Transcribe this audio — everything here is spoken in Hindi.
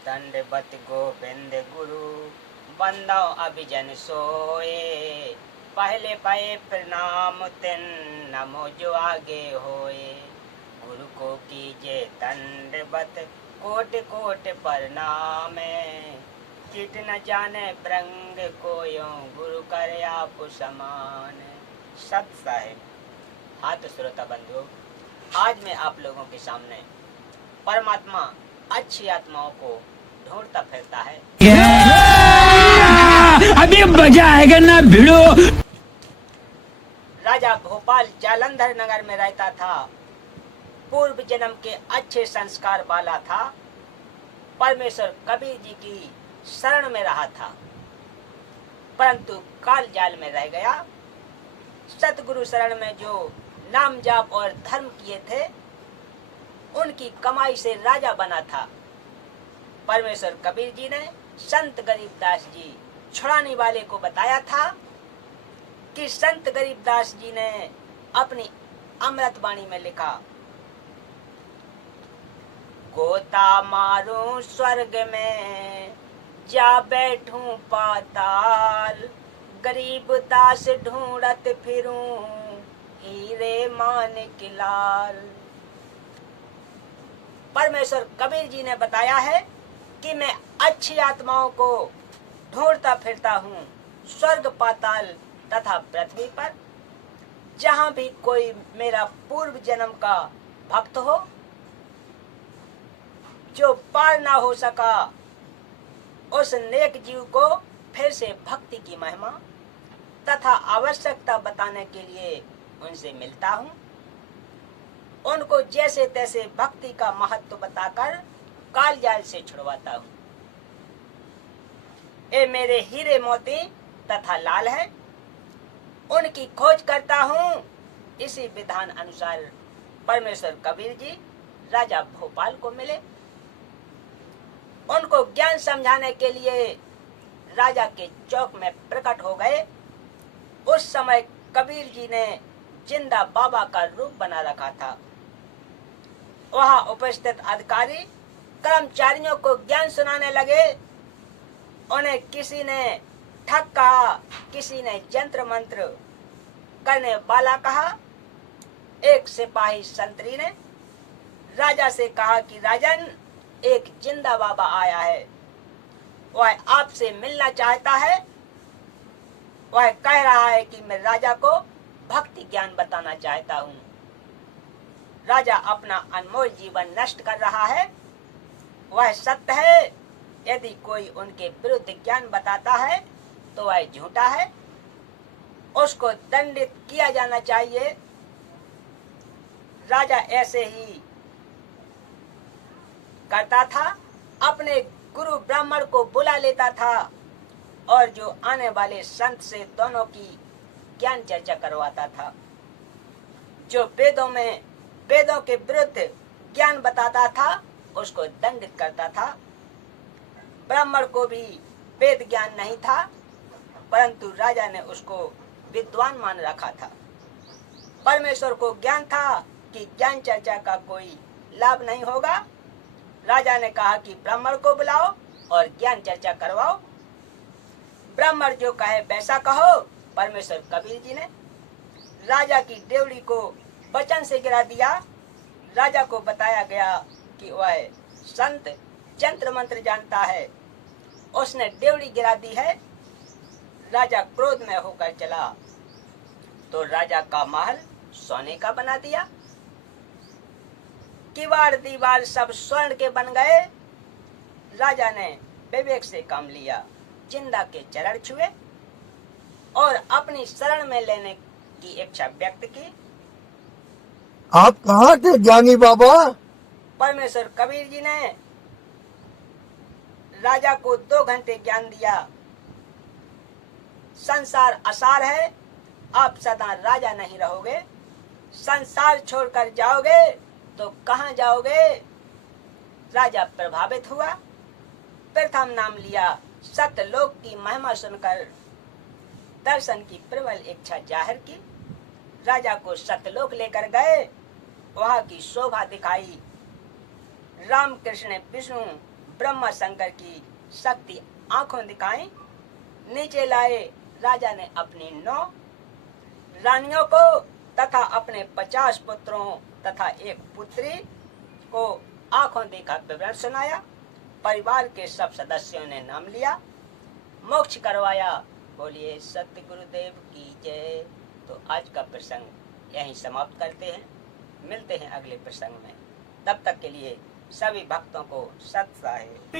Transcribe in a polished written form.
दंडवत गोविंद गुरु बंदो अभिजन सोए। पहले पाए प्रणाम तिन नमो जो आगे होए। गुरु को कीजे दंडवत कोट कोट प्रणाम। चित न जाने ब्रंग कोयो गुरु करे आप समान। सत साहेब। हाँ तो श्रोता बंधुओं, आज मैं आप लोगों के सामने परमात्मा अच्छी आत्माओं को ढूंढता फिरता है। अभी मजा आएगा ना भिड़ो। राजा भोपाल जालंधर नगर में रहता था। पूर्व जन्म के अच्छे संस्कार वाला था। परमेश्वर कबीर जी की शरण में रहा था, परंतु काल जाल में रह गया। सतगुरु शरण में जो नाम जाप और धर्म किए थे, उनकी कमाई से राजा बना था। परमेश्वर कबीर जी ने संत गरीबदास जी छुड़ाने वाले को बताया था कि संत गरीबदास जी ने अपनी अमृत वाणी में लिखा, गोता मारूं स्वर्ग में जा बैठूं पाताल। गरीब दास ढूंढत फिरूं हीरे मानिक लाल। परमेश्वर कबीर जी ने बताया है कि मैं अच्छी आत्माओं को ढूंढता फिरता हूँ स्वर्ग पाताल तथा पृथ्वी पर। जहाँ भी कोई मेरा पूर्व जन्म का भक्त हो, जो पार ना हो सका, उस नेक जीव को फिर से भक्ति की महिमा तथा आवश्यकता बताने के लिए उनसे मिलता हूँ। उनको जैसे तैसे भक्ति का महत्व बताकर काल जाल से छुड़वाता हूँ। ये मेरे हीरे मोती तथा लाल है, उनकी खोज करता हूँ। इसी विधान अनुसार परमेश्वर कबीर जी राजा भोपाल को मिले। उनको ज्ञान समझाने के लिए राजा के चौक में प्रकट हो गए। उस समय कबीर जी ने जिंदा बाबा का रूप बना रखा था। वहां उपस्थित अधिकारी कर्मचारियों को ज्ञान सुनाने लगे। उन्हें किसी ने ठग कहा, किसी ने जंत्र मंत्र करने वाला कहा। एक सिपाही संतरी ने राजा से कहा कि राजन, एक जिंदा बाबा आया है, वह आपसे मिलना चाहता है। वह कह रहा है कि मैं राजा को भक्ति ज्ञान बताना चाहता हूँ। राजा अपना अनमोल जीवन नष्ट कर रहा है, वह सत्य है। यदि कोई उनके विरुद्ध ज्ञान बताता है तो वह झूठा है, उसको दंडित किया जाना चाहिए। राजा ऐसे ही करता था, अपने गुरु ब्राह्मण को बुला लेता था और जो आने वाले संत से दोनों की ज्ञान चर्चा करवाता था। जो वेदों के विरुद्ध ज्ञान बताता था, उसको दंडित करता था। ब्राह्मण को भी वेद ज्ञान नहीं था, परंतु राजा ने उसको विद्वान मान रखा था। परमेश्वर को ज्ञान था कि ज्ञान चर्चा का कोई लाभ नहीं होगा। राजा ने कहा कि ब्राह्मण को बुलाओ और ज्ञान चर्चा करवाओ। ब्राह्मण जो कहे वैसा कहो। परमेश्वर कबीर जी ने राजा की डेवड़ी को वचन से गिरा दिया। राजा को बताया गया कि वह संत जंत्र मंत्र जानता है, उसने डेवड़ी गिरा दी है। राजा क्रोध में होकर चला तो राजा का महल सोने का बना दिया। किवाड़ दीवार सब स्वर्ण के बन गए। राजा ने विवेक से काम लिया, जिंदा के चरण छुए और अपनी शरण में लेने की इच्छा व्यक्त की। आप कहाँ थे ज्ञानी बाबा? परमेश्वर कबीर जी ने राजा को 2 घंटे ज्ञान दिया। संसार असार है, आप सदा राजा नहीं रहोगे। संसार छोड़कर जाओगे तो कहाँ जाओगे? राजा प्रभावित हुआ। प्रथम नाम लिया। सतलोक की महिमा सुनकर दर्शन की प्रबल इच्छा जाहिर की। राजा को सतलोक लेकर गए। वहां की शोभा दिखाई। राम कृष्ण विष्णु ब्रह्मा शंकर की शक्ति आंखों दिखाई। नीचे लाए राजा ने अपनी 9 रानियों को तथा अपने 50 पुत्रों तथा एक पुत्री को आंखों देखा विवरण सुनाया। परिवार के सब सदस्यों ने नाम लिया, मोक्ष करवाया। बोलिए सत्य गुरुदेव की जय। तो आज का प्रसंग यहीं समाप्त करते हैं, मिलते हैं अगले प्रसंग में। तब तक के लिए सभी भक्तों को सत साहिब।